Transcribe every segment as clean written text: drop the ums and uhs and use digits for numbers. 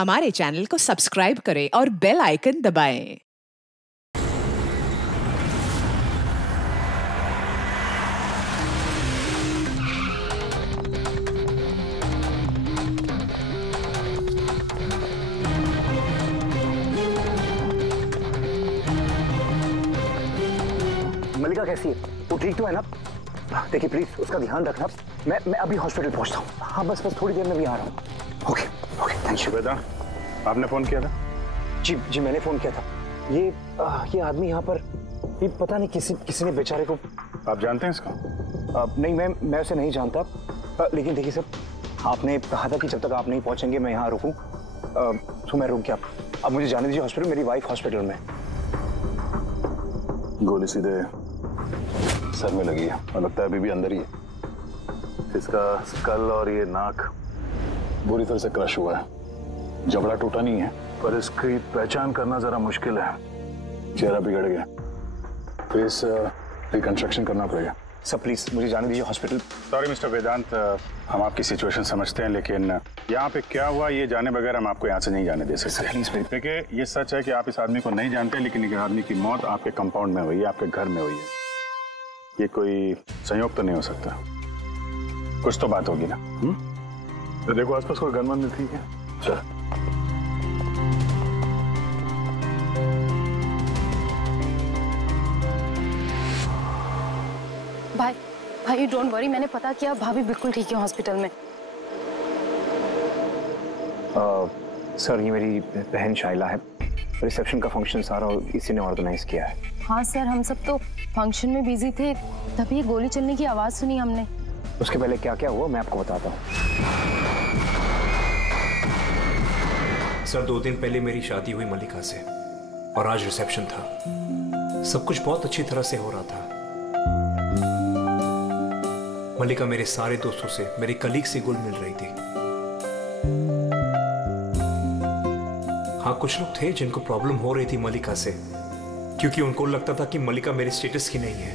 हमारे चैनल को सब्सक्राइब करें और बेल आइकन दबाएं। मल्लिका कैसी है? वो ठीक तो है ना? देखिए प्लीज उसका ध्यान रखना। मैं अभी हॉस्पिटल पहुंचता हूँ। हाँ बस थोड़ी देर में भी आ रहा हूँ। Okay thank you. बेटा आपने फोन किया था? जी मैंने फोन किया था। ये आदमी यहाँ पर ये पता नहीं किसी ने बेचारे को। आप जानते हैं इसको? नहीं मैं उसे नहीं जानता। लेकिन देखिए सर, आपने कहा था कि जब तक आप नहीं पहुंचेंगे मैं यहाँ रुकूं। तो मैं रुक गया। अब मुझे जाने दीजिए हॉस्पिटल। मेरी वाइफ हॉस्पिटल में। गोली सीधे सर में लगी है और लगता है अभी भी अंदर ही है। इसका स्कल और ये नाक बुरी तरह से क्रश हुआ है। जबड़ा टूटा नहीं है पर इसकी पहचान करना जरा मुश्किल है। चेहरा बिगड़ गया। फेस रिकंस्ट्रक्शन करना पड़ेगा। सर प्लीज मुझे जाने दीजिए हॉस्पिटल। सॉरी मिस्टर वेदांत, हम आपकी सिचुएशन समझते हैं लेकिन यहाँ पे क्या हुआ ये जाने बगैर हम आपको यहाँ से नहीं जाने दे सकते। प्लीज देखिए ये सच है कि आप इस आदमी को नहीं जानते, लेकिन एक आदमी की मौत आपके कंपाउंड में हुई है, आपके घर में हुई है। ये कोई संयोग तो नहीं हो सकता। कुछ तो बात होगी ना? तो देखो आसपास कोई गनमन नहीं थी क्या? चल भाई डोंट वरी, मैंने पता किया, भाभी बिल्कुल ठीक है हॉस्पिटल में। सर ये मेरी बहन शाइला है। रिसेप्शन का फंक्शन सारा इसी ने ऑर्गेनाइज किया है। हाँ सर, हम सब तो फंक्शन में बिजी थे, तभी गोली चलने की आवाज सुनी हमने। उसके पहले क्या क्या हुआ मैं आपको बताता हूँ। सर 2 दिन पहले मेरी शादी हुई मल्लिका से और आज रिसेप्शन था। सब कुछ बहुत अच्छी तरह से हो रहा था। मल्लिका मेरे सारे दोस्तों से, मेरे कलीग से घुल मिल रही थी। हाँ कुछ लोग थे जिनको प्रॉब्लम हो रही थी मल्लिका से, क्योंकि उनको लगता था कि मल्लिका मेरे स्टेटस की नहीं है।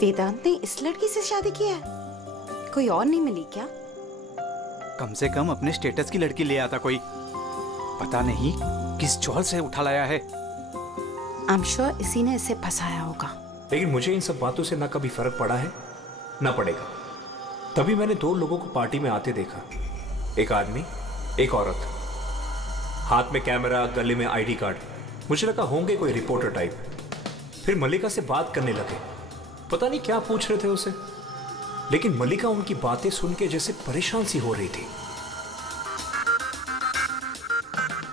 वेदांत ने इस लड़की से शादी की है? कोई और नहीं मिली क्या? कम से कम अपने स्टेटस की लड़की ले आता कोई। पता नहीं किस चौल से उठा लाया है। आई एम श्योर इसी ने इसे फंसाया होगा। लेकिन मुझे इन सब बातों से ना कभी फर्क पड़ा है ना पड़ेगा। तभी मैंने 2 लोगों को पार्टी में आते देखा, एक आदमी एक औरत, हाथ में कैमरा, गले में आईडी कार्ड। मुझे लगा होंगे कोई रिपोर्टर टाइप। फिर मल्लिका से बात करने लगे, पता नहीं क्या पूछ रहे थे उसे, लेकिन मल्लिका उनकी बातें सुन के जैसे परेशान सी हो रही थी।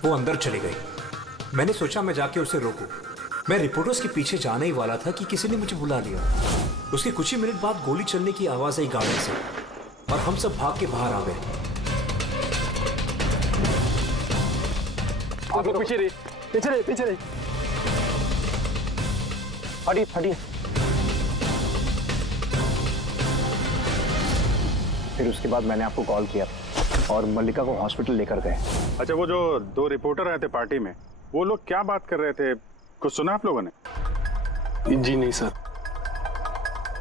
वो अंदर चली गई। मैंने सोचा मैं जाके उसे रोकूं। मैं रिपोर्टर्स के पीछे जाने ही वाला था कि किसी ने मुझे बुला लिया। उसके कुछ ही मिनट बाद गोली चलने की आवाज आई गाड़ी से और हम सब भाग के बाहर आ गए। आप लोग पीछे रहिए। हटिए। फिर उसके बाद मैंने आपको कॉल किया और मल्लिका को हॉस्पिटल लेकर गए। अच्छा, वो जो 2 रिपोर्टर आए थे पार्टी में, वो लोग क्या बात कर रहे थे? कुछ सुना आप लोगों ने? जी नहीं सर।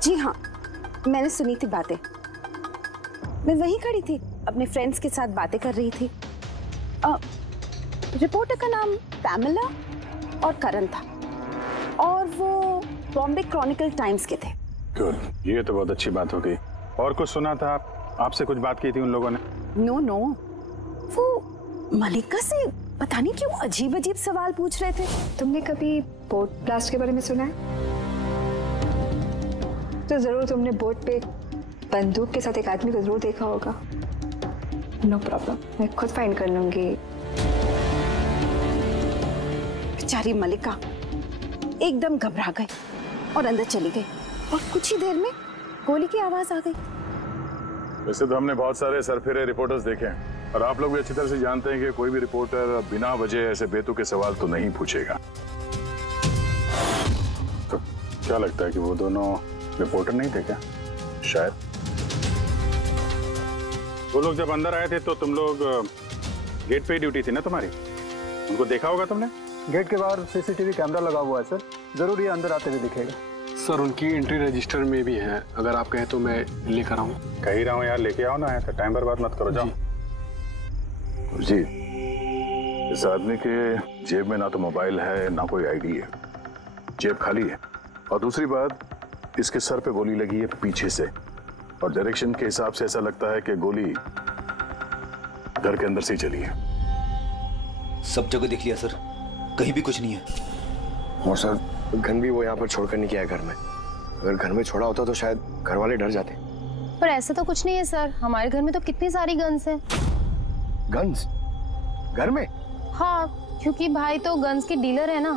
जी हाँ, मैंने सुनी थी बातें। मैं वहीं खड़ी थी, अपने फ्रेंड्स के साथ बातें कर रही थी। रिपोर्टर का नाम पैमेला और करण था और वो बॉम्बे क्रॉनिकल टाइम्स के थे। गुड, ये तो बहुत अच्छी बात हो गई। और कुछ सुना था? आपसे कुछ बात की थी उन लोगों ने? नो, वो मल्लिका से पता नहीं क्यों अजीब सवाल पूछ रहे थे। तुमने कभी बोट ब्लास्ट के बारे में सुना है? तो जरूर तुमने बोट पे बंदूक के साथ एक आदमी को जरूर देखा होगा। नो प्रॉब्लम, मैं खुद फाइंड कर लूंगी। बेचारी मल्लिका एकदम घबरा गई और अंदर चली गई और कुछ ही देर में गोली की आवाज आ गई। वैसे तो हमने बहुत सारे सरफिरे रिपोर्टर्स देखे हैं और आप लोग भी अच्छी तरह से जानते हैं कि कोई भी रिपोर्टर बिना वजह ऐसे बेतुके सवाल तो नहीं पूछेगा। तो क्या लगता है कि वो दोनों रिपोर्टर नहीं थे क्या? शायद। वो लोग जब अंदर आए थे तो तुम लोग गेट पे ही ड्यूटी थी ना तुम्हारी? उनको देखा होगा तुमने? गेट के बाहर सीसीटीवी कैमरा लगा हुआ है सर, जरूर ये अंदर आते हुए दिखेगा। सर उनकी एंट्री रजिस्टर में भी है, अगर आप कहें तो मैं लेकर आऊँ। कह ही रहा हूँ यार, लेके आओ ना, तो टाइम बर्बाद मत करो, जाओ। जी, इस आदमी के जेब में ना तो मोबाइल है ना कोई आईडी है, जेब खाली है। और दूसरी बात, इसके सर पे गोली लगी है पीछे से, और डायरेक्शन के हिसाब से ऐसा लगता है कि गोली घर के अंदर से ही चली है। सब जगह देख लिया सर, कहीं भी कुछ नहीं है। और सर, गन भी वो यहाँ पर छोड़कर नहीं गया है घर में। अगर घर में छोड़ा होता तो शायद घर वाले डर जाते। पर ऐसा तो कुछ नहीं है सर, हमारे घर में तो कितनी सारी गन्स हैं। गन्स? घर में? हाँ, क्योंकि भाई तो गन्स के डीलर है ना।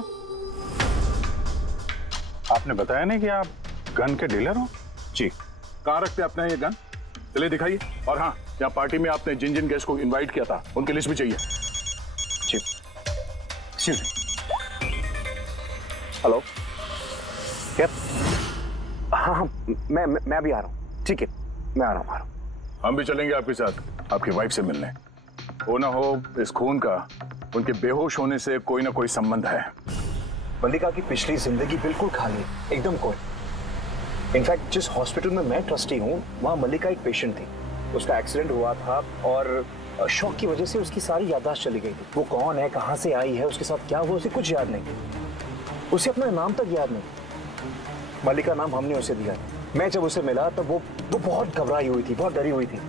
आपने बताया नहीं कि आप गन के डीलर हो? जी। कहाँ रखते हैं अपना ये गन? चलिए दिखाइए। और हाँ, यहाँ पार्टी में आपने जिन जिन गेस्ट को इनवाइट किया था उनकी लिस्ट भी चाहिए। जी। हेलो, क्या? हाँ, मैं भी आ रहा हूँ। ठीक है, मैं आ रहा हूँ। हम भी चलेंगे आपके साथ, आपकी वाइफ से मिलने। हो ना हो इस खून का उनके बेहोश होने से कोई ना कोई संबंध है। मल्लिका की पिछली जिंदगी बिल्कुल खाली, एकदम कोई। इनफैक्ट जिस हॉस्पिटल में मैं ट्रस्टी हूँ, वहाँ मल्लिका एक पेशेंट थी। उसका एक्सीडेंट हुआ था और शॉक की वजह से उसकी सारी याददाश्त चली गई थी। वो कौन है, कहाँ से आई है, उसके साथ क्या हुआ, उसे कुछ याद नहीं। उसे अपना नाम तक याद नहीं। मल्लिका नाम हमने उसे दिया। मैं जब उसे मिला तब वो बहुत घबराई हुई थी, बहुत डरी हुई थी।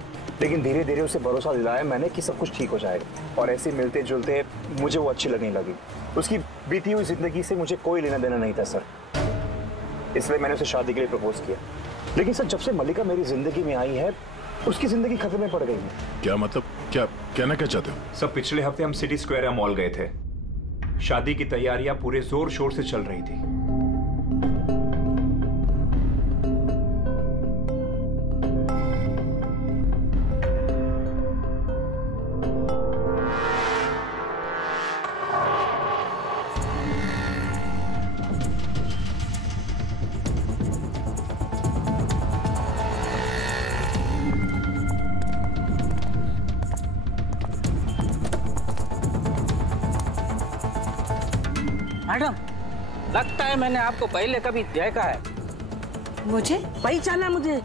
लेकिन धीरे धीरे उसे भरोसा दिलाया मैंने कि सब कुछ ठीक हो जाएगा। और ऐसे मिलते जुलते मुझे वो अच्छी लगने लगी। उसकी बीती हुई जिंदगी से मुझे कोई लेना देना नहीं था सर, इसलिए मैंने उसे शादी के लिए प्रपोज किया। लेकिन सर, जब से मल्लिका मेरी जिंदगी में आई है, उसकी जिंदगी खतरे में पड़ गई है। क्या मतलब? क्या कहना क्या चाहते हो? सब पिछले हफ्ते हम सिटी स्क्वायर मॉल गए थे। शादी की तैयारियां पूरे जोर शोर से चल रही थी। मैडम, लगता है मैंने आपको पहले कभी देखा है। मुझे पहचाना मुझे?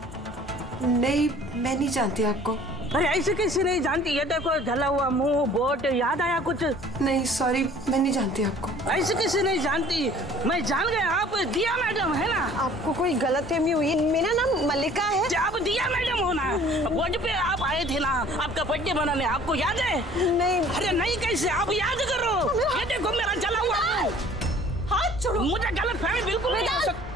नहीं, मैं नहीं जानती आपको। अरे ऐसे कैसे नहीं जानती? ये देखो, ढला हुआ मुंह, बोट, याद आया कुछ? नहीं सॉरी, मैं नहीं जानती आपको। ऐसे कैसे नहीं जानती? मैं जान गया, आप दिया मैडम है ना? आपको कोई गलतफहमी हुई। मेरा नाम मल्लिका है। आप दिया मैडम हो ना? बोर्ड पे आप आए थे ना आपका बर्थडे मनाने, आपको याद है? नहीं। अरे नहीं कैसे, आप याद करो। ये देखो मेरा जला हुआ हाथ छोड़ो। मुझे गलतफहमी बिल्कुल नहीं हो सकती।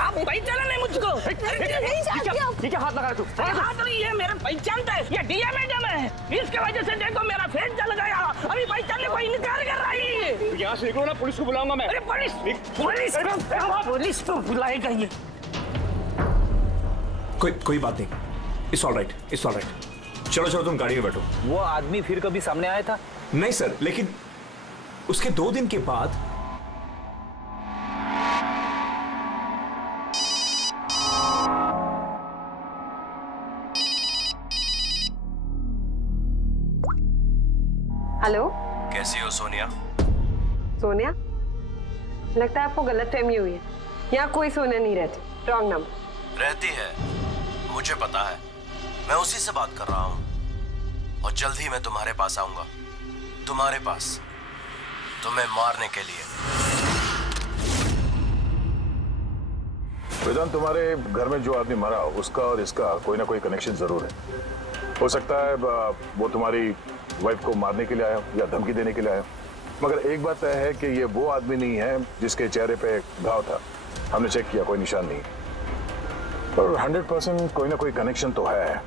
आप पहचाना नहीं मुझको? नहीं जानती आप। ठीक है, हाथ लगा तू। हाथ नहीं, ये मेरा पहचानता है। ये डीएम मैडम है, इसके वजह से देखो मेरा फेस जल गया। अभी पहचानने को इनकार कर रही है। यहाँ से निकलो ना, पुलिस को बुलाऊंगा मैं। अरे पुलिस तो बुलाएगा ये। कोई बात नहीं, it's all right, it's all right. चलो तुम गाड़ी में बैठो। वो आदमी फिर कभी सामने आया था? नहीं सर, लेकिन उसके 2 दिन के बाद हेलो, कैसी हो सोनिया? सोनिया? लगता है आपको गलतफहमी हुई है। यहाँ कोई सोनिया नहीं रहती। Wrong number. रहती है, मुझे पता है। मैं उसी से बात कर रहा हूँ और जल्द ही मैं तुम्हारे पास आऊंगा। तुम्हारे पास, तुम्हें मारने के लिए। वेदांत, तुम्हारे घर में जो आदमी मरा उसका और इसका कोई ना कोई कनेक्शन जरूर है। हो सकता है वो तुम्हारी वाइफ को मारने के लिए आया या धमकी देने के लिए आया, मगर एक बात तय है कि ये वो आदमी नहीं है जिसके चेहरे पे घाव था। हमने चेक किया, कोई निशान नहीं, पर 100% कोई ना कोई कनेक्शन तो है।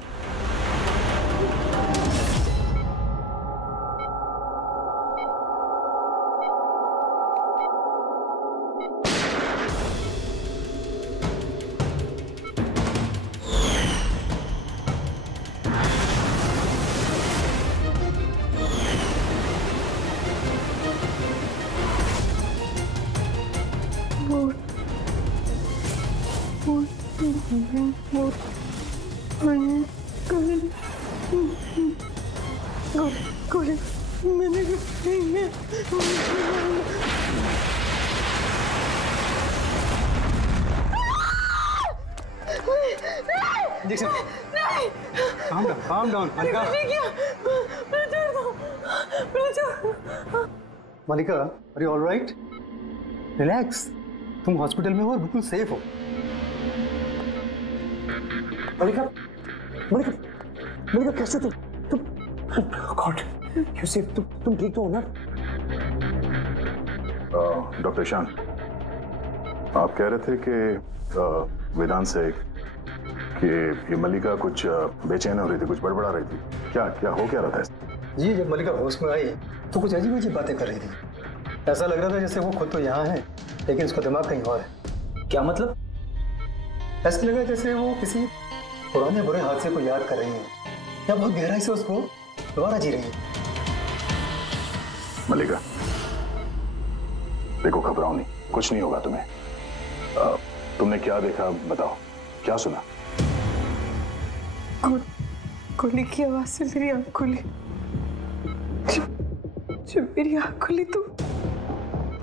Calm down, Mallika. Mallika, are you alright? Relax, तुम हॉस्पिटल में हो और बिल्कुल सेफ हो। मलिका, मलिका, मलिका कैसे तुम गॉड यू सेफ, तुम ठीक तो हो ना? डॉक्टर ईशान, आप कह रहे थे कि वेदांत से कि ये मलिका कुछ बेचैन हो रही थी, कुछ बड़बड़ा रही थी, क्या क्या हो क्या रहा था? जी, जब मलिका होश में आई तो कुछ अजीब अजीब बातें कर रही थी। ऐसा लग रहा था जैसे वो खुद तो यहाँ है लेकिन उसका दिमाग कहीं और है। क्या मतलब? ऐसा लगा जैसे वो किसी पुराने बुरे हादसे को याद कर रही है या बहुत गहराई से उसको दोबारा जी रही है। मलिका देखो, घबराओ नहीं, कुछ नहीं होगा तुम्हें। तुमने क्या देखा बताओ, क्या सुना? गोली की आवाज से मेरी आंख खुली। जब मेरी आंख खुली तो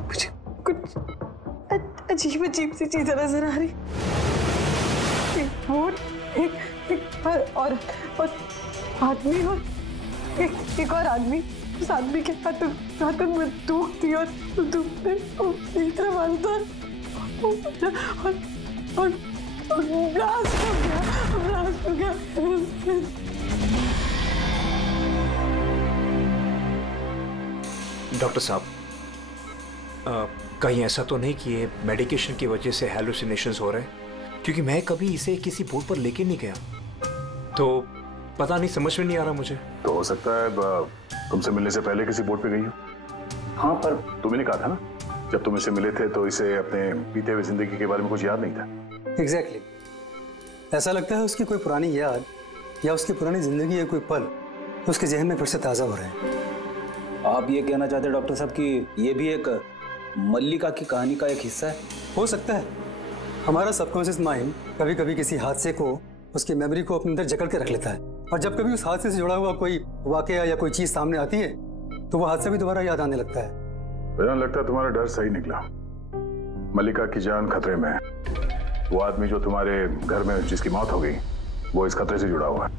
मुझे कुछ अजीब अजीब सी चीजें नजर आ रही। एक बोट, एक औरत और आदमी और एक और आदमी। उस आदमी के हाथों में बंदूक थी और बंदूक में तीसरा मार था और ब्लास्ट हो गया। डॉक्टर साहब, कहीं ऐसा तो नहीं कि ये मेडिकेशन की वजह से हैलुसिनेशंस हो रहे हैं? क्योंकि मैं कभी इसे किसी बोर्ड पर लेके नहीं गया, तो पता नहीं, समझ में नहीं आ रहा मुझे। तो हो सकता है तुमसे मिलने से पहले किसी बोट पे गई हो। हाँ, पर तुम्हें नहीं कहा था ना, जब तुम इसे मिले थे तो इसे अपने बीते हुए जिंदगी के बारे में कुछ याद नहीं था। एग्जैक्टली, ऐसा लगता है उसकी कोई पुरानी याद या उसकी पुरानी जिंदगी या कोई पल उसके जहन में फिर से ताजा हो रहे हैं। आप ये कहना चाहते हैं डॉक्टर साहब कि ये भी एक मल्लिका की कहानी का एक हिस्सा है? हो सकता है। हमारा सबकॉन्शियस माइंड कभी कभी किसी हादसे को, उसकी मेमोरी को अपने अंदर जकड़ के रख लेता है, और जब कभी उस हादसे से जुड़ा हुआ कोई वाकया या कोई चीज सामने आती है तो वो हादसा भी दोबारा याद आने लगता है। मुझे लगता है तुम्हारा डर सही निकला। मल्लिका की जान खतरे में है। वो आदमी जो तुम्हारे घर में जिसकी मौत हो गई वो इस खतरे से जुड़ा हुआ है।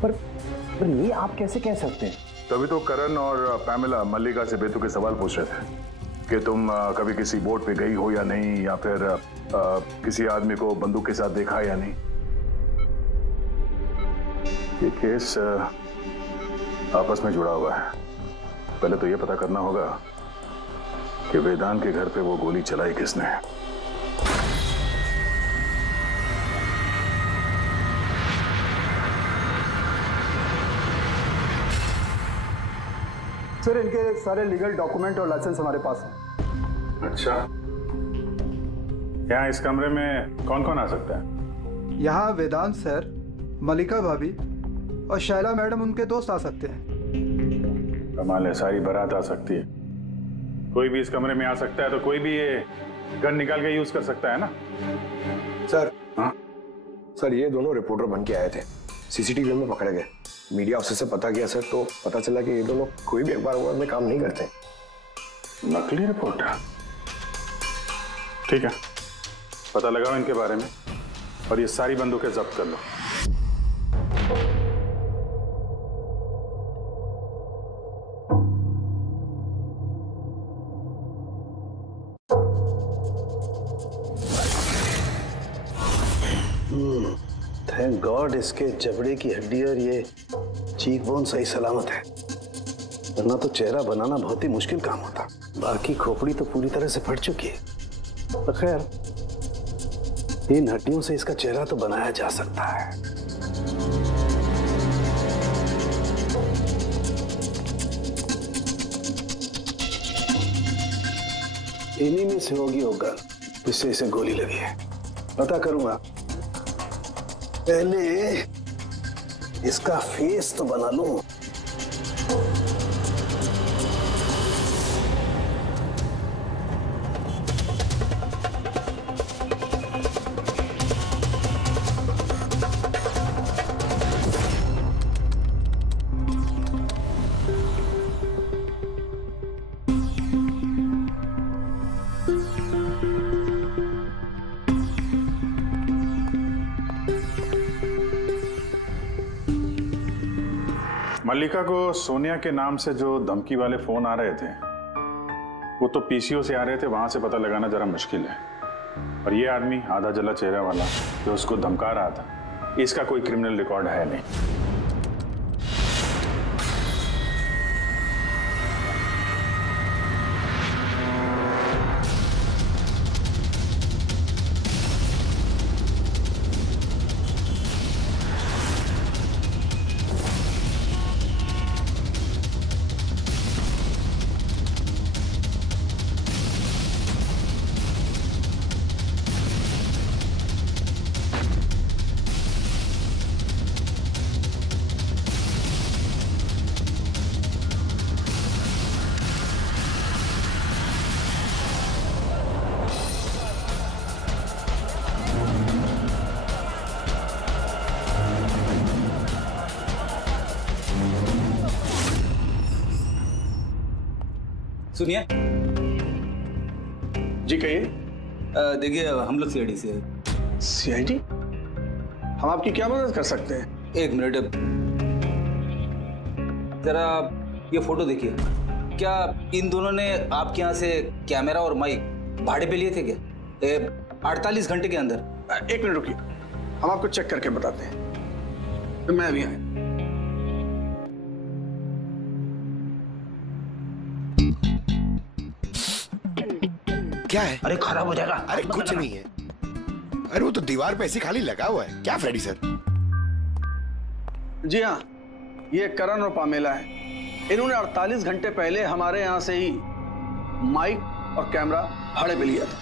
पर ये आप कैसे कह सकते हैं? तभी तो करण और पैमिला मल्लिका से बेतुके सवाल पूछ रहे थे कि तुम कभी किसी बोट पे गई हो या नहीं, या फिर किसी आदमी को बंदूक के साथ देखा या नहीं। ये केस आपस में जुड़ा हुआ है। पहले तो ये पता करना होगा कि वेदांत के घर पे वो गोली चलाई किसने। सर, इनके सारे लीगल डॉक्यूमेंट और लाइसेंस हमारे पास हैं। अच्छा, यहाँ इस कमरे में कौन कौन आ सकता है? यहाँ वेदांत सर, मलिका भाभी और शैला मैडम उनके दोस्त आ सकते हैं। कमाल है, सारी बारात आ सकती है। कोई भी इस कमरे में आ सकता है, तो कोई भी ये गन निकाल के यूज कर सकता है ना? सर, हाँ सर, ये दोनों रिपोर्टर बन के आए थे, सीसीटीवी में पकड़े गए। मीडिया ऑफिसर से पता किया सर, तो पता चला कि ये दोनों कोई भी अखबार में काम नहीं करते। नकली रिपोर्टर? ठीक है, पता लगाओ इनके बारे में और ये सारी बंदूकें जब्त कर लो। थैंक गॉड इसके जबड़े की हड्डी और ये चीक बोन सही सलामत है, वरना तो चेहरा बनाना बहुत ही मुश्किल काम होता। बाकी खोपड़ी तो पूरी तरह से फट चुकी है, पर खैर इन हड्डियों से इसका चेहरा तो बनाया जा सकता है। इन्हीं में से होगी होगा जिससे इसे गोली लगी है। पता करूंगा, पहले इसका फेस तो बना लूं। मल्लिका को सोनिया के नाम से जो धमकी वाले फोन आ रहे थे वो तो पीसीओ से आ रहे थे, वहां से पता लगाना जरा मुश्किल है। और ये आदमी आधा जला चेहरा वाला जो उसको धमका रहा था, इसका कोई क्रिमिनल रिकॉर्ड है नहीं। सुनिए जी, कहिए। देखिए हम लोग सीआईडी से। सीआईडी? हम आपकी क्या मदद कर सकते हैं? एक मिनट, जरा ये फोटो देखिए। क्या इन दोनों ने आपके यहाँ से कैमरा और माइक भाड़े पे लिए थे क्या 48 घंटे के अंदर? एक मिनट रुकिए, हम आपको चेक करके बताते हैं। तो मैं अभी आया। क्या है? अरे खराब हो जाएगा। अरे कुछ नहीं है। अरे वो तो दीवार पे ऐसे खाली लगा हुआ है। क्या फ्रेडी सर? जी हाँ, ये करण और पामेला है। इन्होंने 48 घंटे पहले हमारे यहाँ से ही माइक और कैमरा भाड़े पे लिया था।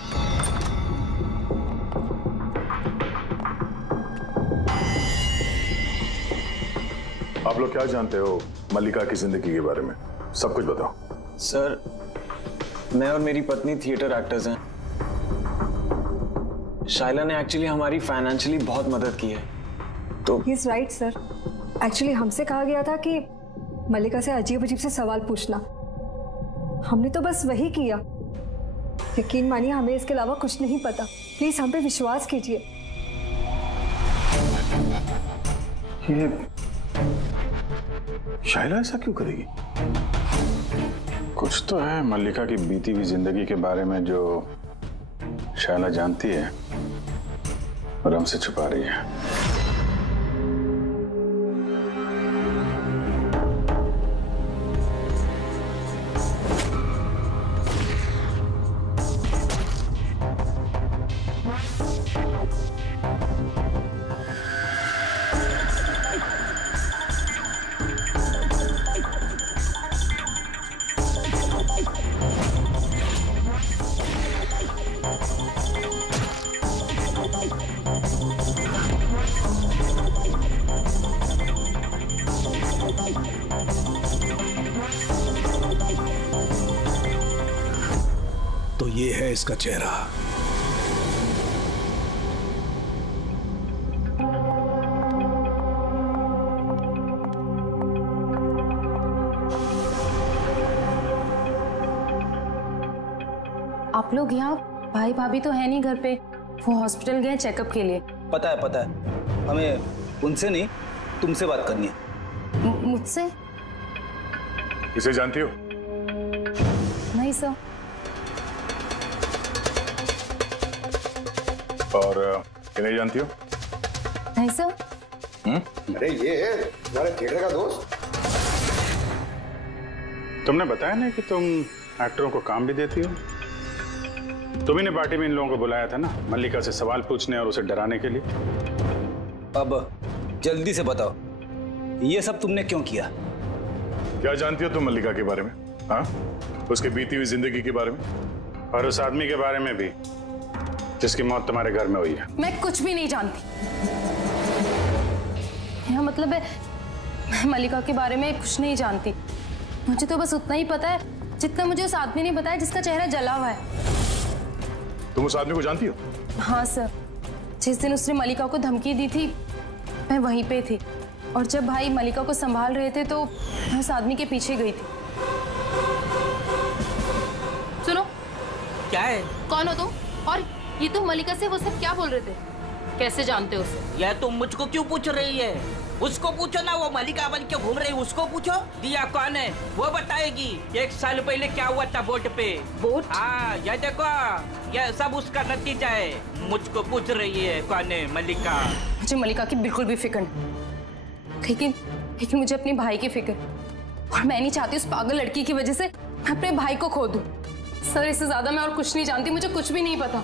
आप लोग क्या जानते हो मल्लिका की जिंदगी के बारे में? सब कुछ बताओ। सर, मैं और मेरी पत्नी थिएटर एक्टर्स हैं। शाइला ने एक्चुअली हमारी फाइनेंशियली बहुत मदद की है। तो He's right, सर। एक्चुअली हमसे कहा गया था कि मल्लिका से अजीब अजीब से सवाल पूछना। हमने तो बस वही किया। यकीन मानिए, हमें इसके अलावा कुछ नहीं पता। प्लीज हम पे विश्वास कीजिए। ये शाइला ऐसा क्यों करेगी? कुछ तो है मल्लिका की बीती हुई जिंदगी के बारे में जो शाइला जानती है और हमसे छुपा रही है। तो ये है इसका चेहरा। आप लोग यहाँ, भाई भाभी तो है नहीं घर पे, वो हॉस्पिटल गए चेकअप के लिए। पता है, हमें उनसे नहीं तुमसे बात करनी है। मुझसे? इसे जानती हो? नहीं सर। और इन्हें जानती हो? नहीं सर। अरे ये है तुम्हारे थिएटर का दोस्त। तुमने बताया ना कि तुम एक्टरों को काम भी देती हो। तुम्ही ने पार्टी में इन लोगों को बुलाया था ना, मल्लिका से सवाल पूछने और उसे डराने के लिए। अब जल्दी से बताओ, ये सब तुमने क्यों किया? क्या जानती हो तुम मल्लिका के बारे में? हाँ, उसके बीती हुई जिंदगी के बारे में और उस आदमी के बारे में भी जिसकी मौत तुम्हारे घर में हुई है। मैं कुछ भी नहीं जानती। यह मतलब है, मैं मल्लिका के बारे में कुछ नहीं जानती। मुझे तो बस उतना ही पता है जितना मुझे उस आदमी ने बताया जिसका चेहरा जला हुआ है। तुम उस आदमी को जानती हो? हाँ सर, जिस दिन उसने मल्लिका को धमकी दी थी मैं वहीं पे थी, और जब भाई मल्लिका को संभाल रहे थे तो मैं उस आदमी के पीछे गई थी। सुनो, क्या है? कौन हो तुम? और ये तुम मल्लिका से वो सब क्या बोल रहे थे? कैसे जानते हो उसे? यह तुम मुझको क्यों पूछ रही है? उसको पूछो ना, वो मलिका बन के घूम रही, उसको पूछो। दिया कौन है वो बताएगी। 1 साल पहले क्या हुआ था बोट पे। बोट? हाँ, ये देखो, ये सब उसका नतीजा है। मुझको पूछ रही है कौन है मलिका। मुझे मलिका की बिल्कुल भी फिक्र नहीं, लेकिन मुझे अपने भाई की फिक्र, और मैं नहीं चाहती उस पागल लड़की की वजह से मैं अपने भाई को खो दूं। सर, इससे ज्यादा मैं और कुछ नहीं जानती, मुझे कुछ भी नहीं पता।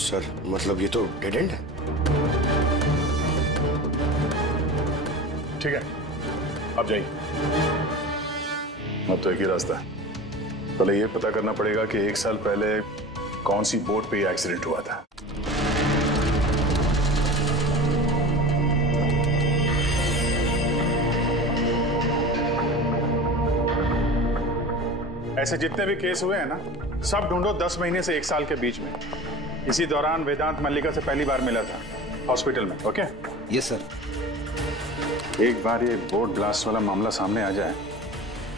सर मतलब ये तो डेड एंड है। ठीक है, अब जाइए। अब तो एक ही रास्ता है, पहले ये पता करना पड़ेगा कि 1 साल पहले कौन सी बोट पे ये एक्सीडेंट हुआ था। ऐसे जितने भी केस हुए हैं ना, सब ढूंढो 10 महीने से 1 साल के बीच में। इसी दौरान वेदांत मल्लिका से पहली बार मिला था हॉस्पिटल में। ओके? Yes sir. एक बार ये बोट ब्लास्ट वाला मामला सामने आ जाए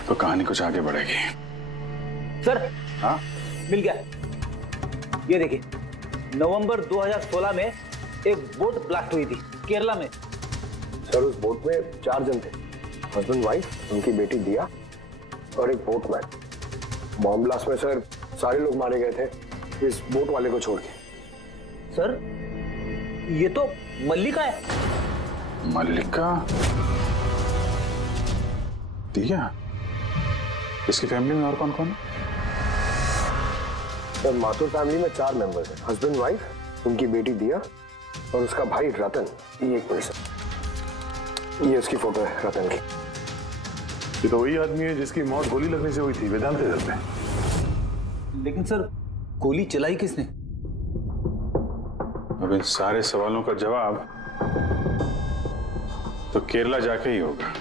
तो कहानी कुछ आगे बढ़ेगी। सर, हाँ, मिल गया। ये देखिए, नवंबर 2016 में एक बोट ब्लास्ट हुई थी केरला में। सर उस बोट में 4 जन थे, हस्बैंड वाइफ, उनकी बेटी दिया और एक बोटमैन। बॉम्ब ब्लास्ट में सर सारे लोग मारे गए थे, इस बोट वाले को छोड़ के। सर, ये तो मल्लिका है। मल्लिका? दिया? इसकी फैमिली में और कौन कौन है? सर माथुर फैमिली में 4 मेंबर्स हैं, हस्बैंड वाइफ, उनकी बेटी दिया और उसका भाई रतन। ये एक मिनट सर, ये उसकी फोटो है रतन की। ये तो वही आदमी है जिसकी मौत गोली लगने से हुई थी वेदांत के घर में। लेकिन सर, गोली चलाई किसने? अब इन सारे सवालों का जवाब तो केरला जाके ही होगा।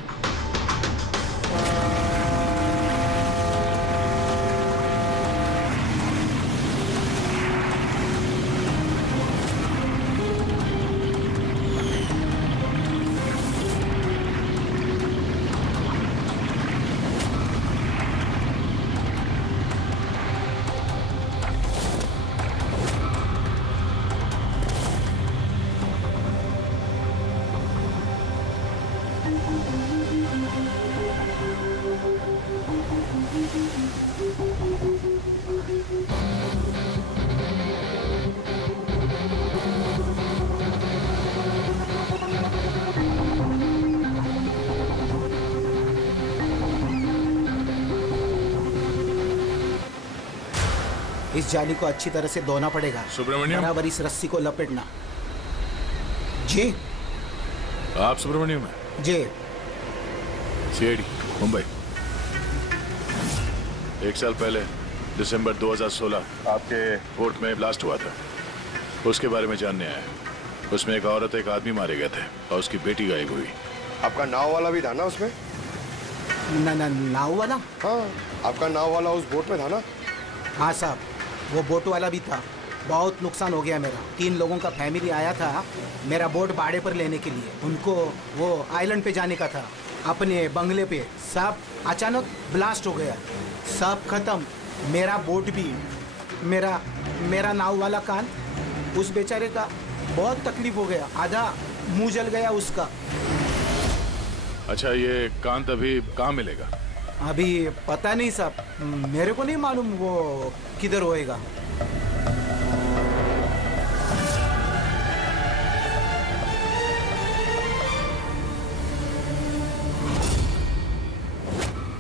इस जाली को अच्छी तरह से धोना पड़ेगा। सुब्रमण्यम, बराबर इस रस्सी को लपेटना। जी आप सुब्रमण्यम हैं? जी। सीआईडी मुंबई। 1 साल पहले दिसंबर 2016 आपके कोर्ट में ब्लास्ट हुआ था, उसके बारे में जानने आया। उसमें एक औरत एक आदमी मारे गए थे और उसकी बेटी गायब हुई। आपका नाव वाला भी था ना उसमें? नाव वाला? हाँ, आपका नाव वाला उस बोट में था ना? हाँ साहब, वो बोट वाला भी था। बहुत नुकसान हो गया मेरा। 3 लोगों का फैमिली आया था मेरा बोट भाड़े पर लेने के लिए। उनको वो आइलैंड पे जाने का था, अपने बंगले पे। सब अचानक ब्लास्ट हो गया, सब खत्म। मेरा बोट भी, मेरा नाव वाला कान, उस बेचारे का बहुत तकलीफ हो गया। आधा मुंह जल गया उसका। अच्छा, ये कांत अभी कहाँ मिलेगा? अभी पता नहीं साहब, मेरे को नहीं मालूम वो किधर होएगा।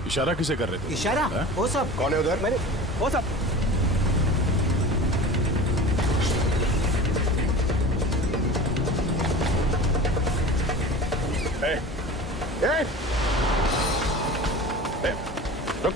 इशारा किसे कर रहे थे? इशारा? वो सब कौन है उधर? मैंने वो सब रुक।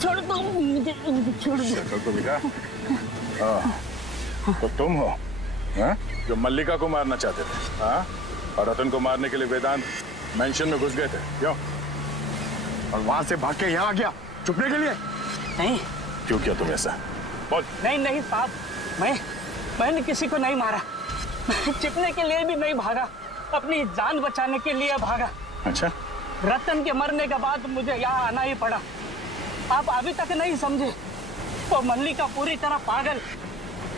छोड़ दो मुझे, छोड़ दो। शक्ल तो बेटा, तो तुम हो हा? जो मल्लिका को मारना चाहते थे, हाँ? और रतन को मारने के लिए वेदांत मेंशन में घुस गए थे, क्यों? और वहां से भाग के यहाँ आ गया। छुपने के लिए? नहीं। क्यों किया तुम ऐसा? बोल। नहीं नहीं साहब, मैंने किसी को नहीं मारा। छिपने के लिए भी नहीं भागा, अपनी जान बचाने के लिए भागा। अच्छा। रतन के मरने के बाद मुझे यहाँ आना ही पड़ा। आप अभी तक नहीं समझे, वो मल्लिका पूरी तरह पागल।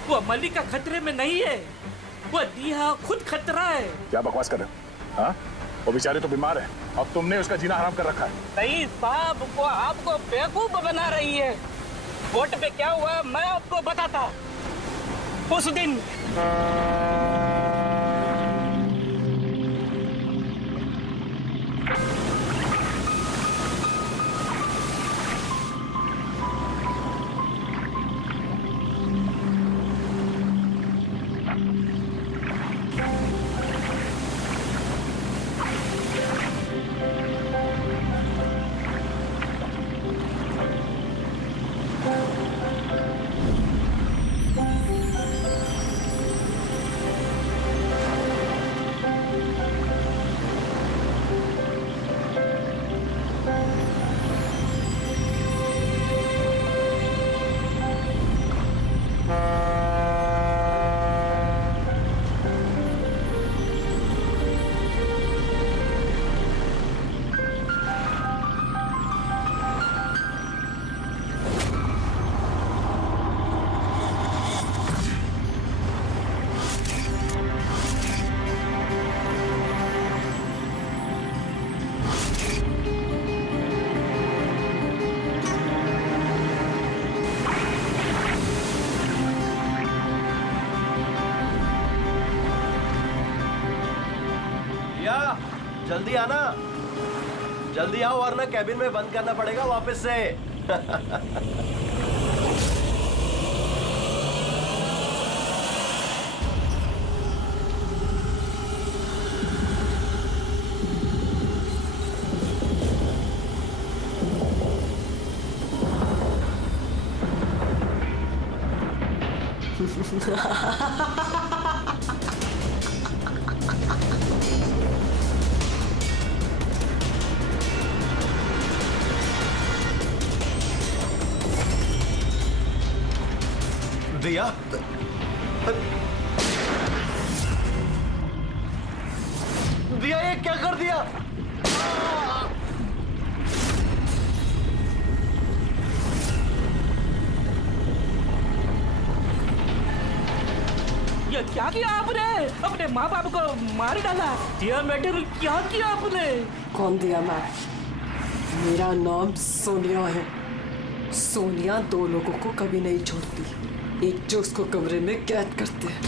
वो मल्लिका खतरे में नहीं है, वो दिया खुद खतरा है। क्या बकवास कर रहे हो? हाँ? वो बेचारे तो बीमार है और तुमने उसका जीना हराम कर रखा है। नहीं साहब, वो आपको बेवकूफ बना रही है। कोर्ट पे क्या हुआ मैं आपको बताता। उस दिन जल्दी आना, जल्दी आओ वरना कैबिन में बंद करना पड़ेगा वापस से। दिया, दिया ये क्या कर दिया? ये क्या किया आपने? अपने माँ बाप को मार डाला। दिया मैडम, क्या किया आपने? कौन दिया मैं? मेरा नाम सोनिया है। सोनिया दो लोगों को कभी नहीं छोड़ती, एक जो उसको कमरे में कैद करते हैं,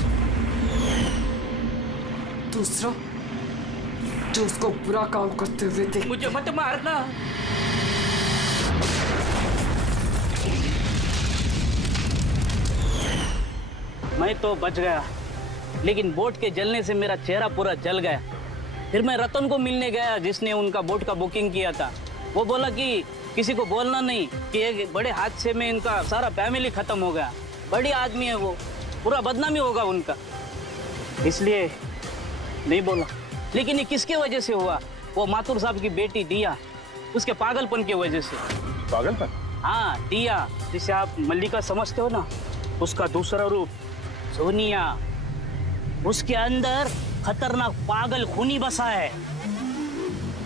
दूसरा जो उसको बुरा काम करते हुए देख। मुझे मत मारना। मैं तो बच गया, लेकिन बोट के जलने से मेरा चेहरा पूरा जल गया। फिर मैं रतन को मिलने गया जिसने उनका बोट का बुकिंग किया था। वो बोला कि किसी को बोलना नहीं कि एक बड़े हादसे में इनका सारा फैमिली खत्म हो गया। बड़ी आदमी है वो, पूरा बदनामी होगा उनका, इसलिए नहीं बोला। लेकिन ये किसके वजह से हुआ? वो माथुर साहब की बेटी दिया, उसके पागलपन की वजह से। पागलपन? हाँ, दिया जिसे आप मल्लिका समझते हो ना, उसका दूसरा रूप सोनिया। उसके अंदर खतरनाक पागल खूनी बसा है।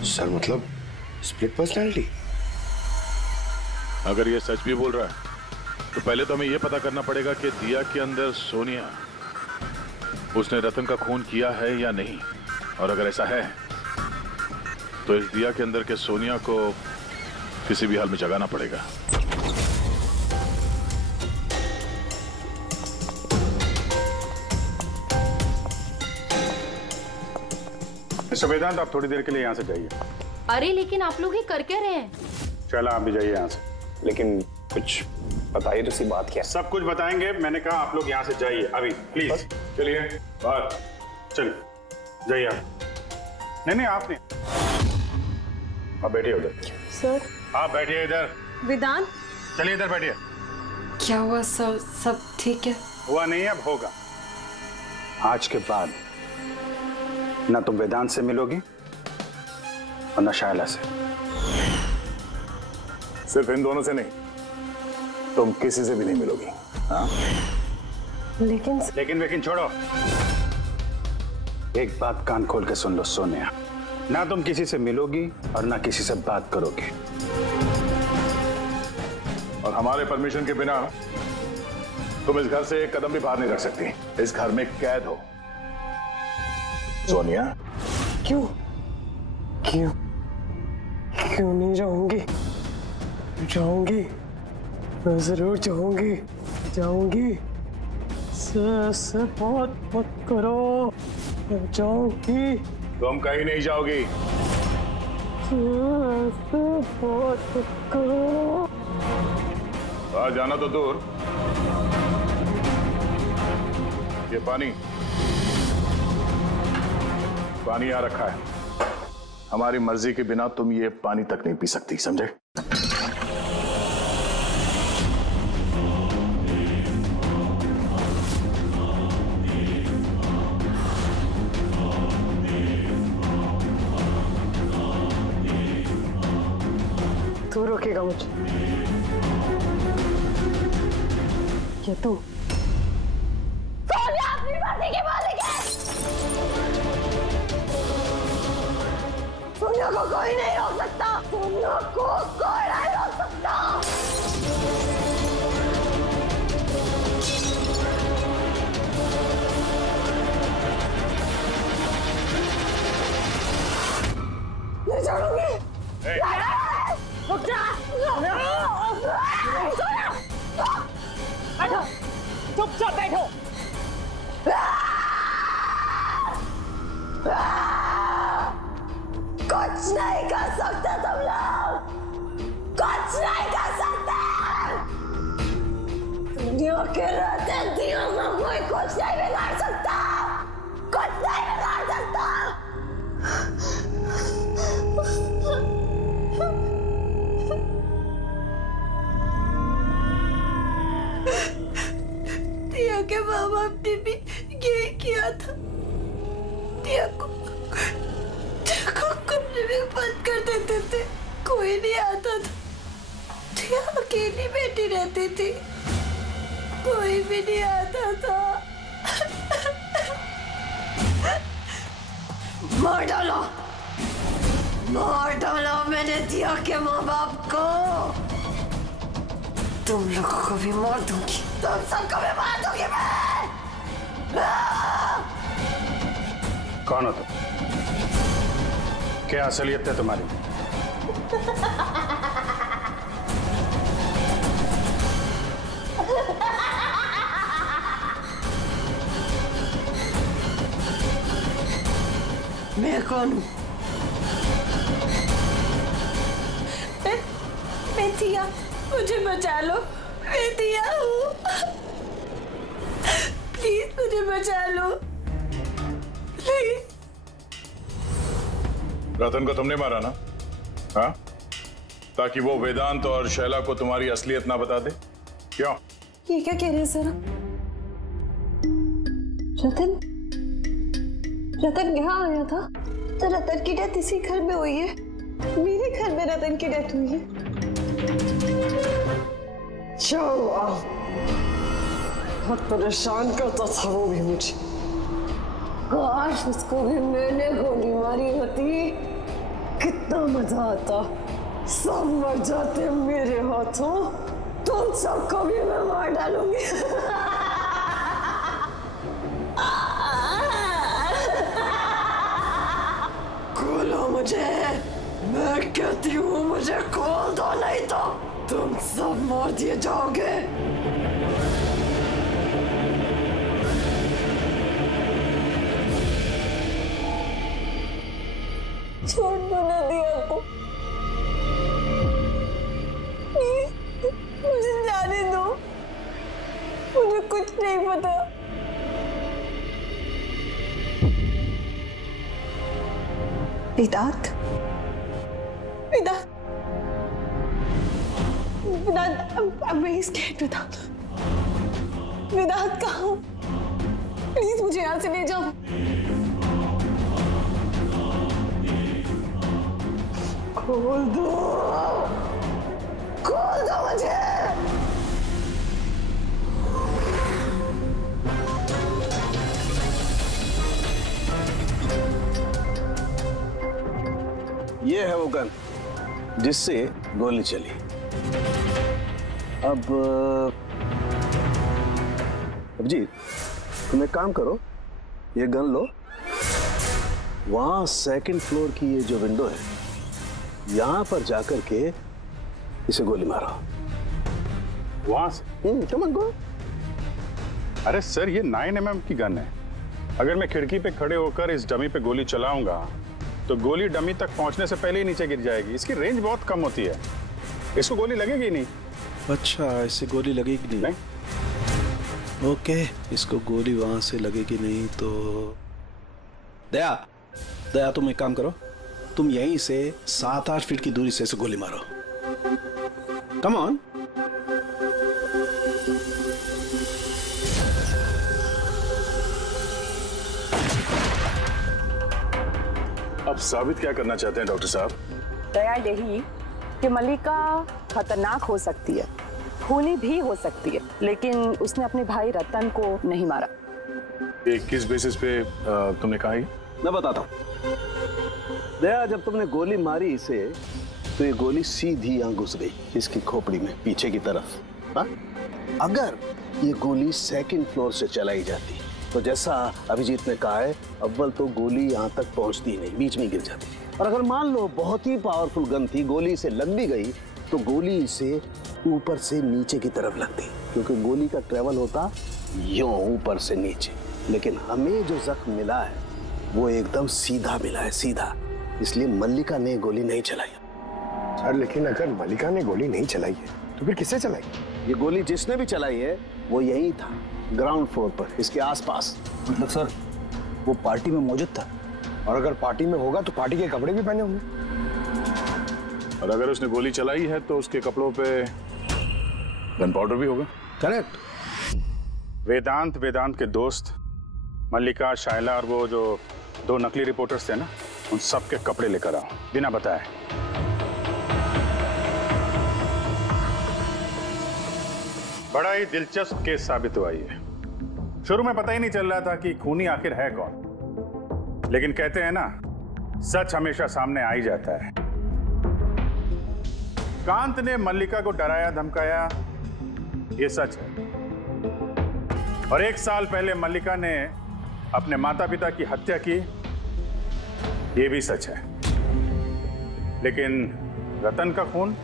सर मतलब स्प्लिट पर्सनालिटी? अगर ये सच भी बोल रहा है तो पहले तो हमें यह पता करना पड़ेगा कि दिया के अंदर सोनिया, उसने रतन का खून किया है या नहीं। और अगर ऐसा है तो इस दिया के अंदर के सोनिया को किसी भी हाल में जगाना पड़ेगा। मिस्टर वेदांत, आप थोड़ी देर के लिए यहाँ से जाइए। अरे लेकिन आप लोग ही कर क्या रहे हैं? चला, आप भी जाइए यहाँ से। लेकिन कुछ बताइए तो सी बात क्या? सब कुछ बताएंगे, मैंने कहा आप लोग यहाँ से जाइए अभी प्लीज। चलिए बाहर, चलिए जाइए आप। नहीं आप नहीं, आप बैठिए उधर। सर आप बैठिए इधर। वेदांत, चलिए इधर बैठिए। क्या हुआ सर? सब ठीक है? हुआ नहीं, अब होगा। आज के बाद ना तुम वेदांत से मिलोगी और ना शायला से। सिर्फ इन दोनों से नहीं, तुम किसी से भी नहीं मिलोगी। हाँ? लेकिन छोड़ो। एक बात कान खोल के सुन लो सोनिया, ना तुम किसी से मिलोगी और ना किसी से बात करोगी। और हमारे परमिशन के बिना तुम इस घर से एक कदम भी बाहर नहीं रख सकती। इस घर में कैद हो। सोनिया। क्यों नहीं जाऊंगी? मैं जरूर जाऊंगी। बहुत मत करो, मैं जाऊंगी। तुम कहीं नहीं जाओगी। बहुत मत करो। जाना तो दूर, ये पानी यहाँ रखा है। हमारी मर्जी के बिना तुम ये पानी तक नहीं पी सकती, समझे? तू रोकेगा मुझे क्या? तू सोनिया अपनी मर्जी की मालिक है। सोनिया को कोई नहीं रोक सकता। सोनिया को कोई नहीं रोक सकता। नहीं छोड़ूंगी। रुक जा। बैठो, चुपचाप बैठो। कुछ नहीं कर सकते तुम लोग, कुछ नहीं कर सकते। दुनिया के रहते दिनों में कोई कुछ नहीं बिगाड़ सकता, कुछ नहीं बिगाड़ सकता। टिया के माँ बाप ने भी यही किया था। टिया को कमरे में बंद कर देते थे, कोई नहीं आता था। टिया अकेली बैठी रहती थी, कोई भी नहीं आता था। मार डाला मैंने टिया के माँ बाप को। तुम लोगों को भी मार दूंगी, तुम सबको भी मार दूंगी मैं। कौन हो तुम? क्या असलियत है तुम्हारी? मैं कौन हूँ? मैं टिया, मुझे बचा लो। मैं टिया हूँ, प्लीज मुझे बचा लो, प्लीज। रतन को तुमने मारा ना? हाँ? ताकि वो वेदांत और शैला को तुम्हारी असलियत ना बता दे? क्यों? ये क्या कह रहे हैं सर? रतन यहाँ आया था तो रतन की डेथ इसी घर में हुई है। मेरे घर में रतन की डेथ हुई है। बहुत परेशान करता था वो भी मुझे। काश उसको भी मैंने गोली मारी होती, कितना मजा आता। सब मर जाते मेरे हाथों, तुम सबको भी मैं मार डालूंगी। खोलो मुझे, मैं कहती हूँ मुझे खोल दो, नहीं तो तुम सब मार दिए जाओगे। छोड़ दो ना दिया को, मुझे जाने दो, मुझे कुछ नहीं पता। वेदांत, I'm very scared, वेदांत कहाँ हो? प्लीज मुझे यहाँ से ले जाओ। खोल दो, ये है वो गन जिससे गोली चली। अब जी तुम एक काम करो, ये गन लो, वहां सेकंड फ्लोर की ये जो विंडो है यहां पर जाकर के इसे गोली मारो। वहां से? Come on go. अरे सर, ये 9mm की गन है। अगर मैं खिड़की पे खड़े होकर इस डमी पे गोली चलाऊंगा तो गोली डमी तक पहुंचने से पहले ही नीचे गिर जाएगी। इसकी रेंज बहुत कम होती है, इसको गोली लगेगी नहीं। अच्छा, इससे गोली लगेगी नहीं? ओके, इसको गोली वहां से लगेगी नहीं तो दया तुम एक काम करो, तुम यहीं से 7-8 फीट की दूरी से इसे गोली मारो। Come on. अब साबित क्या करना चाहते हैं डॉक्टर साहब? दया यही कि मल्लिका खतरनाक हो सकती है, खूनी भी हो सकती है, लेकिन उसने अपने भाई रतन को नहीं मारा। ये किस बेसिस पे तुमने कहा? मैं बताता हूँ। दया, जब तुमने गोली मारी इसे तो ये गोली सीधी यहां घुस गई इसकी खोपड़ी में पीछे की तरफ। हा? अगर ये गोली सेकंड फ्लोर से चलाई जाती तो जैसा अभिजीत ने कहा है, अव्वल तो गोली यहां तक पहुंचती नहीं, बीच में गिर जाती। और अगर मान लो बहुत ही पावरफुल गन थी, गोली से लग भी गई तो गोली इसे ऊपर से नीचे की तरफ लगती, क्योंकि गोली का ट्रेवल होता यूं ऊपर से नीचे। लेकिन हमें जो जख्म मिला है वो एकदम सीधा मिला है, सीधा। इसलिए मल्लिका ने गोली नहीं चलाई। सर, लेकिन अगर मल्लिका ने गोली नहीं चलाई है तो फिर किसने चलाई? ये गोली जिसने भी चलाई है वो यही था, ग्राउंड फ्लोर पर, इसके आसपास। मतलब सर, वो पार्टी में मौजूद था? और अगर पार्टी में होगा तो पार्टी के कपड़े भी पहने होंगे। और अगर उसने गोली चलाई है तो उसके कपड़ों पे गन पाउडर भी होगा। करेक्ट। वेदांत के दोस्त मल्लिका, शायला और वो जो 2 नकली रिपोर्टर्स थे ना, उन सब के कपड़े लेकर आओ बिना बताए। बड़ा ही दिलचस्प केस साबित हुआ ये। शुरू में पता ही नहीं चल रहा था कि खूनी आखिर है कौन, लेकिन कहते हैं ना, सच हमेशा सामने आ ही जाता है। कांत ने मल्लिका को डराया धमकाया, ये सच है। और 1 साल पहले मल्लिका ने अपने माता पिता की हत्या की, ये भी सच है। लेकिन रतन का खून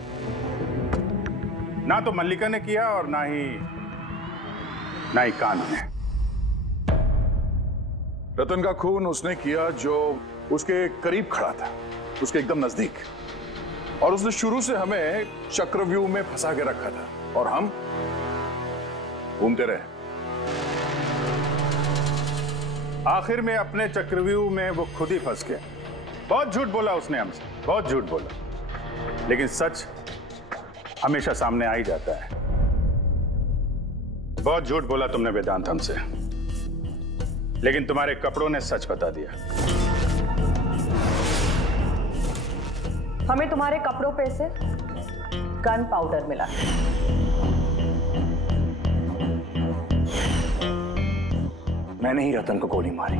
ना तो मल्लिका ने किया और ना ही कांत ने। रतन का खून उसने किया जो उसके करीब खड़ा था, उसके एकदम नजदीक, और उसने शुरू से हमें चक्रव्यूह में फंसा के रखा था और हम घूमते रहे। आखिर में अपने चक्रव्यूह में वो खुद ही फंस गया। बहुत झूठ बोला उसने हमसे, बहुत झूठ बोला, लेकिन सच हमेशा सामने आ ही जाता है। बहुत झूठ बोला तुमने वेदांत हमसे, लेकिन तुम्हारे कपड़ों ने सच बता दिया। हमें तुम्हारे कपड़ों पे से गन पाउडर मिला। मैंने ही रतन को गोली मारी।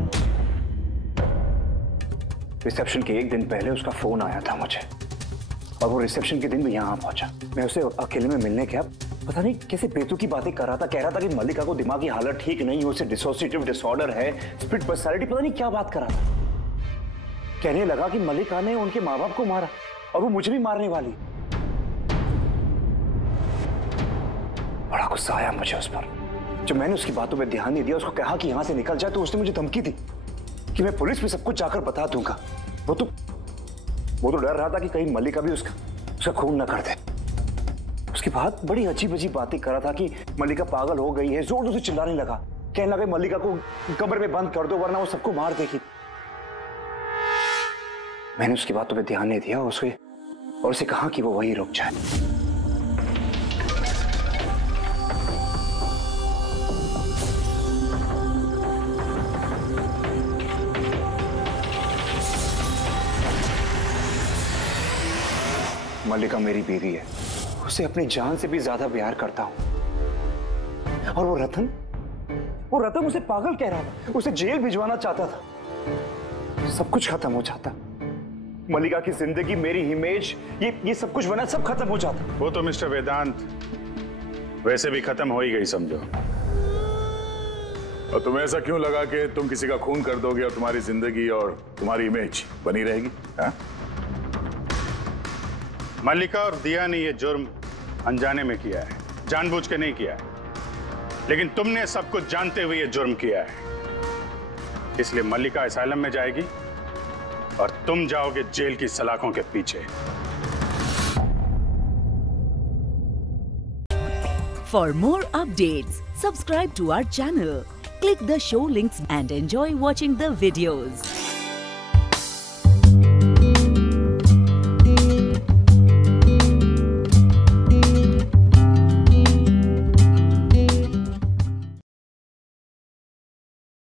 रिसेप्शन के 1 दिन पहले उसका फोन आया था मुझे, और वो रिसेप्शन के दिन भी यहाँ पहुंचा। मैं उसे अकेले में मिलने गया, पता नहीं कैसे बेतुकी बातें कर रहा था। कह रहा था कि मल्लिका को दिमागी हालत ठीक नहीं है, उसे डिसोसिएटिव डिसऑर्डर है, स्प्लिट पर्सनालिटी, पता नहीं क्या बात कर रहा था। कहने लगा कि मल्लिका ने उनके माँ बाप को मारा और वो मुझे भी मारने वाली। बड़ा गुस्सा आया मुझे उस पर। जब मैंने उसकी बातों पे ध्यान नहीं दिया, उसको कहा कि यहां से निकल जाए, तो उसने मुझे धमकी दी कि मैं पुलिस में सब कुछ जाकर बता दूंगा। वो तो डर रहा था कि कहीं मल्लिका भी उसका खून न कर दे। उसके बाद बड़ी अजीब अजीब बातें कर रहा था कि मल्लिका पागल हो गई है, जोर जोर से चिल्लाने लगा, कहने लगा मल्लिका को कब्र में बंद कर दो वरना वो सबको मार देगी। मैंने उसकी बातों पे ध्यान नहीं दिया और उसे कहा कि वो वहीं रुक जाए। मल्लिका मेरी बीवी है, उसे अपनी जान से भी ज्यादा प्यार करता हूं। और वो रतन उसे पागल कह रहा था, उसे जेल भिजवाना चाहता था। सब कुछ खत्म हो जाता मलिका की जिंदगी, मेरी इमेज, ये सब कुछ बना, सब खत्म हो जाता। वो तो मिस्टर वेदांत वैसे भी खत्म हो ही गई समझो। और तुम्हें ऐसा क्यों लगा कि तुम किसी का खून कर दोगे और तुम्हारी जिंदगी और तुम्हारी इमेज बनी रहेगी? हा? मल्लिका और दिया ने यह जुर्म अनजाने में किया है, जानबूझ के नहीं किया है। लेकिन तुमने सब कुछ जानते हुए यह जुर्म किया है। इसलिए मल्लिका असाइलम में जाएगी और तुम जाओगे जेल की सलाखों के पीछे। For more updates, subscribe to our channel, click the show links and enjoy watching the videos.